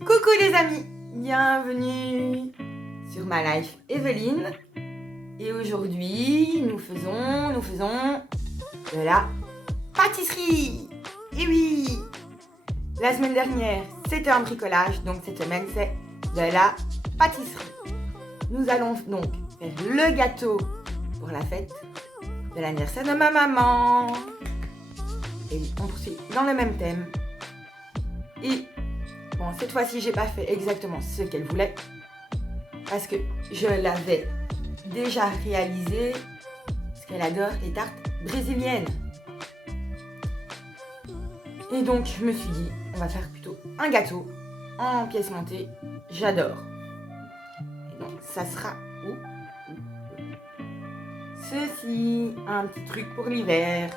Coucou les amis, bienvenue sur ma life Evelyne. Et aujourd'hui, nous faisons de la pâtisserie. Et oui, la semaine dernière, c'était un bricolage, donc cette semaine, c'est de la pâtisserie. Nous allons donc faire le gâteau pour la fête de l'anniversaire de ma maman. Et on poursuit dans le même thème. Et bon, cette fois-ci, j'ai pas fait exactement ce qu'elle voulait parce que je l'avais déjà réalisé parce qu'elle adore les tartes brésiliennes. Et donc, je me suis dit, on va faire plutôt un gâteau en pièces montées. J'adore. Et donc, ça sera ceci, un petit truc pour l'hiver.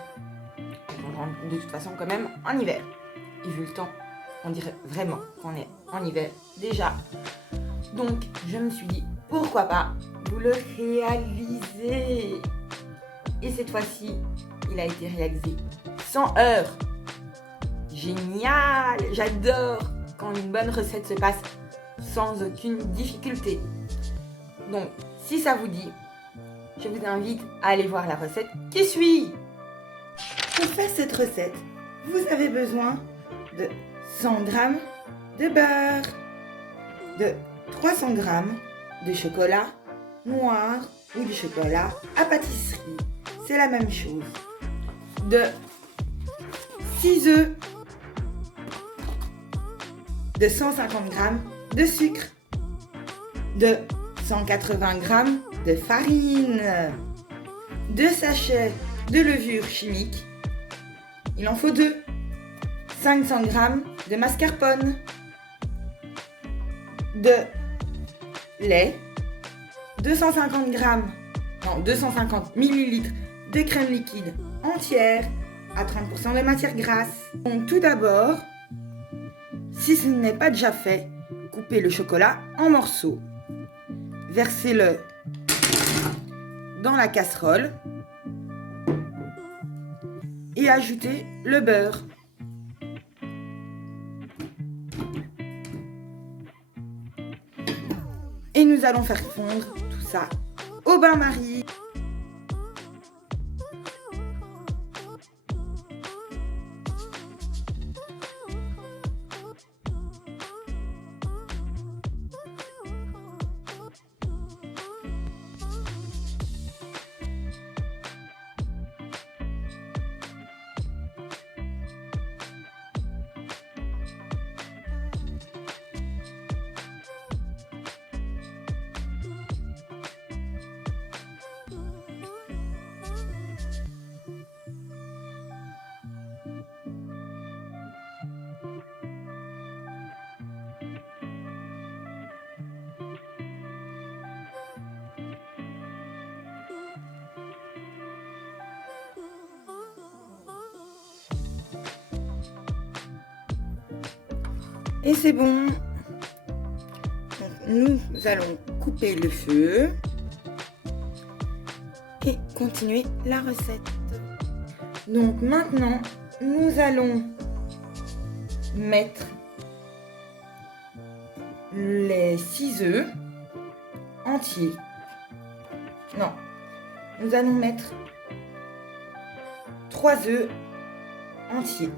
On rentre de toute façon quand même en hiver. Et vu le temps, on dirait vraiment qu'on est en hiver déjà. Donc, je me suis dit, pourquoi pas vous le réaliser. Et cette fois-ci, il a été réalisé sans heurts. Génial! J'adore quand une bonne recette se passe sans aucune difficulté. Donc, si ça vous dit, je vous invite à aller voir la recette qui suit. Pour faire cette recette, vous avez besoin de 100 g de beurre, de 300 g de chocolat noir ou du chocolat à pâtisserie, c'est la même chose, de 6 œufs, de 150 g de sucre, de 180 g de farine, 2 sachets de levure chimique, il en faut 2, 500 g de mascarpone, de lait, 250 ml de crème liquide entière à 30% de matière grasse. Donc tout d'abord, si ce n'est pas déjà fait, coupez le chocolat en morceaux. Versez-le dans la casserole et ajoutez le beurre. Et nous allons faire fondre tout ça au bain-marie. Et c'est bon. Donc, nous allons couper le feu et continuer la recette. Donc maintenant, nous allons mettre les 6 œufs entiers. Non, nous allons mettre 3 œufs entiers.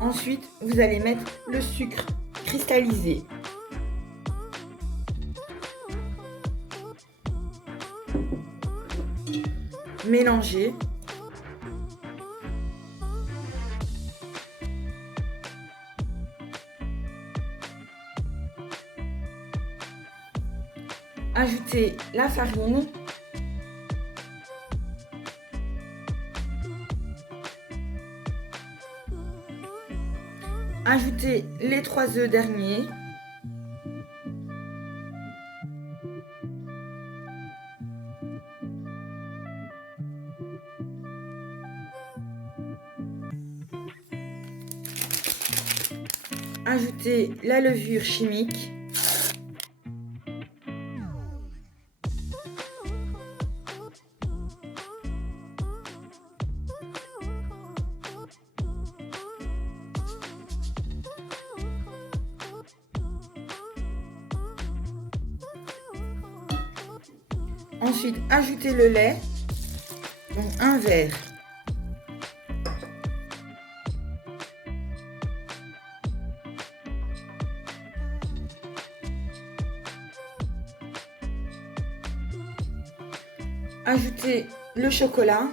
Ensuite, vous allez mettre le sucre cristallisé. Mélanger. Ajoutez la farine. Ajoutez les 3 œufs derniers. Ajoutez la levure chimique. Ensuite, ajoutez le lait, donc un verre. Ajoutez le chocolat.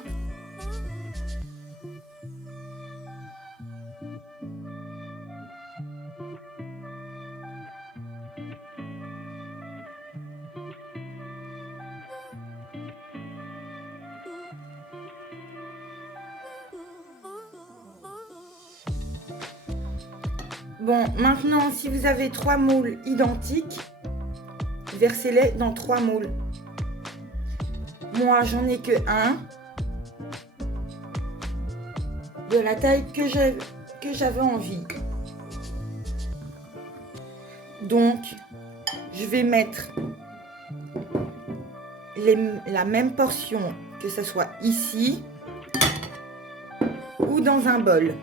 Bon, maintenant, si vous avez 3 moules identiques, versez-les dans 3 moules. Moi, j'en ai que un de la taille que j'avais envie. Donc, je vais mettre la même portion, que ce soit ici ou dans un bol.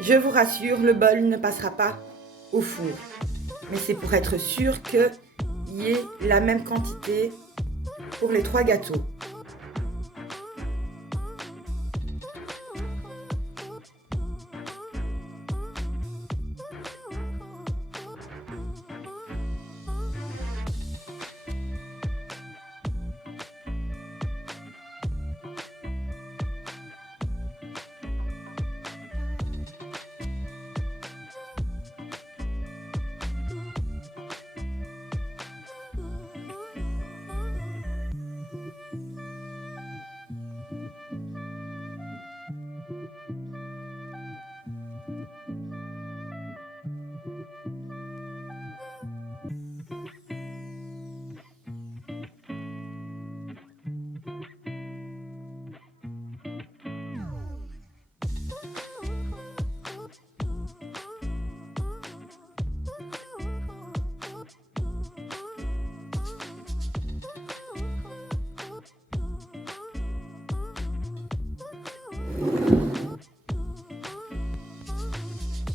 Je vous rassure, le bol ne passera pas au four. Mais c'est pour être sûr qu'il y ait la même quantité pour les 3 gâteaux.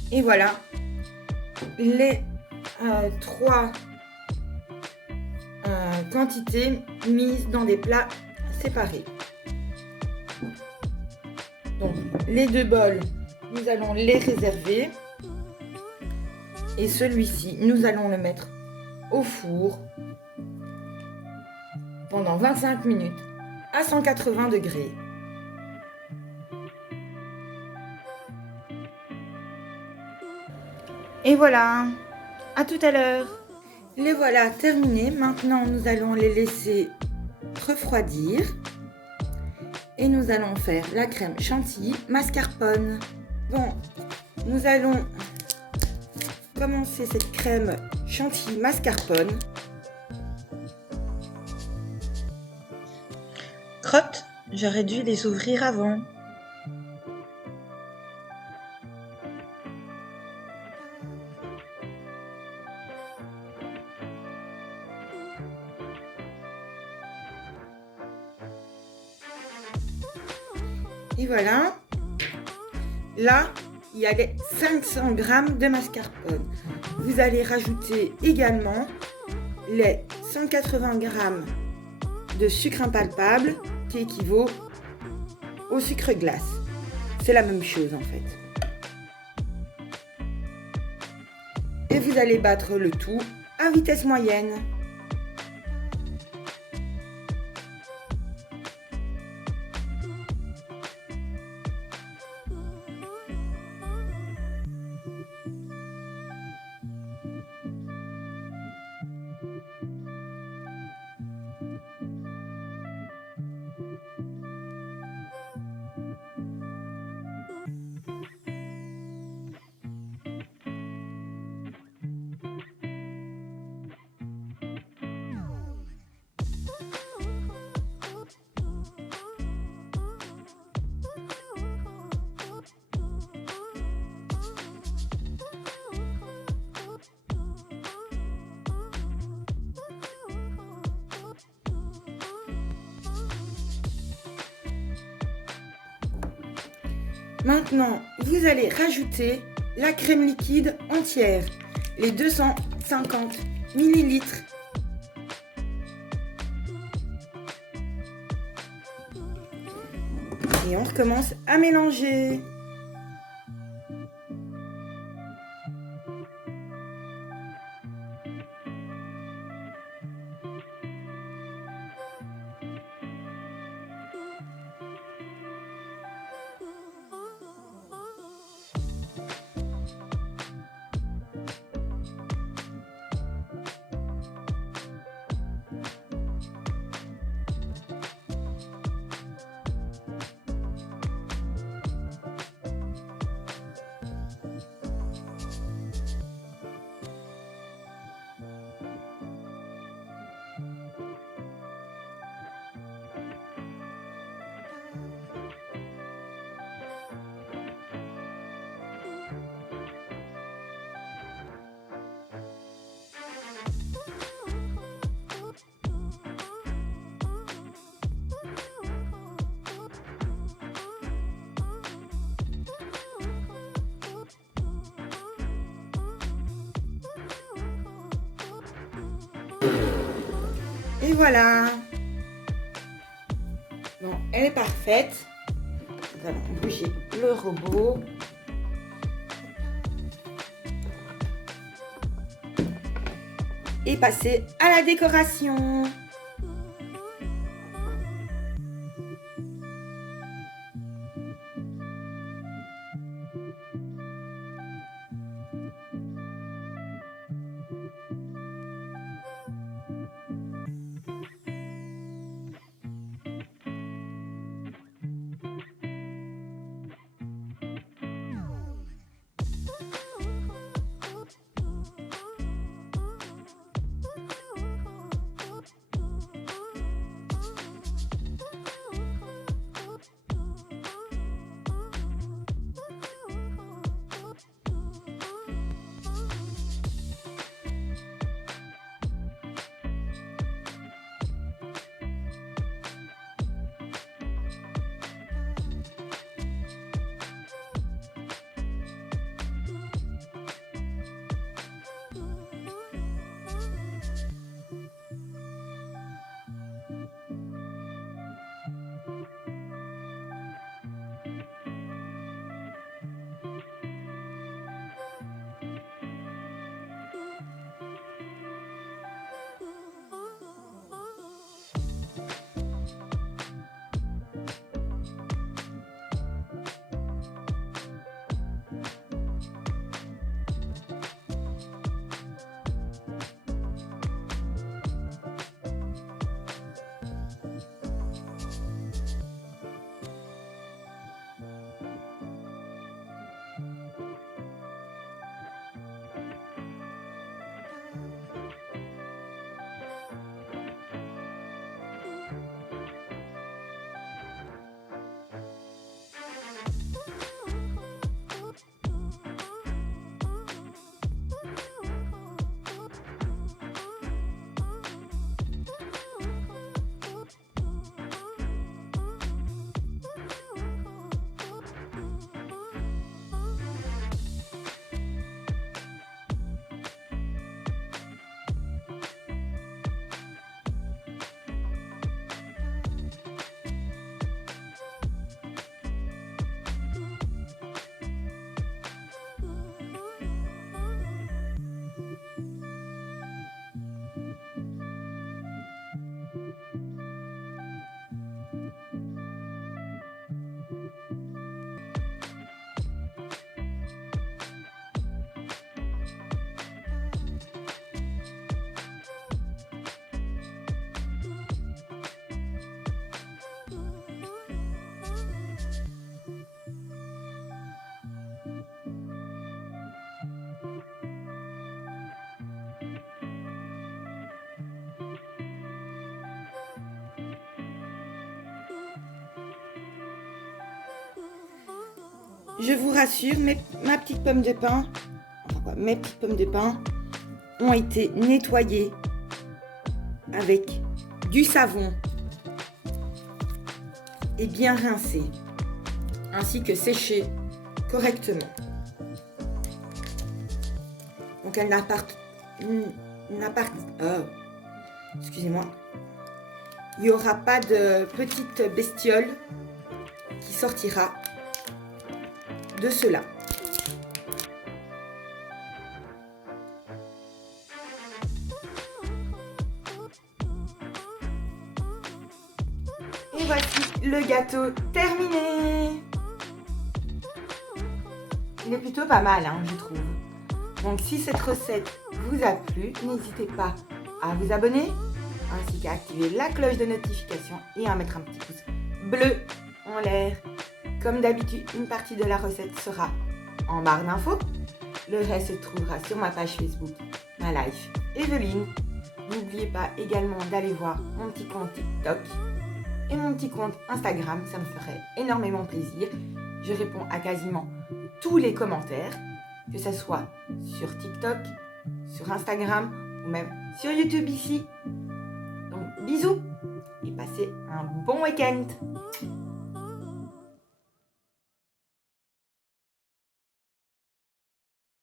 Et voilà, les 3 quantités mises dans des plats séparés. Donc, les 2 bols, nous allons les réserver. Et celui-ci, nous allons le mettre au four pendant 25 minutes à 180 degrés. Et voilà, à tout à l'heure. Les voilà terminés. Maintenant, nous allons les laisser refroidir. Et nous allons faire la crème chantilly mascarpone. Bon, nous allons commencer cette crème chantilly mascarpone. Crotte, j'aurais dû les ouvrir avant. Et voilà, là, il y a les 500 g de mascarpone. Vous allez rajouter également les 180 g de sucre impalpable qui équivaut au sucre glace. C'est la même chose en fait. Et vous allez battre le tout à vitesse moyenne. Maintenant, vous allez rajouter la crème liquide entière, les 250 ml. Et on recommence à mélanger. Et voilà. Bon, elle est parfaite. Nous allons bouger le robot. Et passer à la décoration. Je vous rassure, ma petite pomme de pain, mes petites pommes de pain ont été nettoyées avec du savon et bien rincées, ainsi que séchées correctement. Donc elles excusez-moi. Il n'y aura pas de petites bestioles qui sortira de cela. Et voici le gâteau terminé. Il est plutôt pas mal, je trouve. Donc si cette recette vous a plu, n'hésitez pas à vous abonner, ainsi qu'à activer la cloche de notification et à mettre un petit pouce bleu en l'air. Comme d'habitude, une partie de la recette sera en barre d'infos. Le reste se trouvera sur ma page Facebook, Ma Life Evelyne. N'oubliez pas également d'aller voir mon petit compte TikTok et mon petit compte Instagram, ça me ferait énormément plaisir. Je réponds à quasiment tous les commentaires, que ce soit sur TikTok, sur Instagram ou même sur YouTube ici. Donc bisous et passez un bon week-end.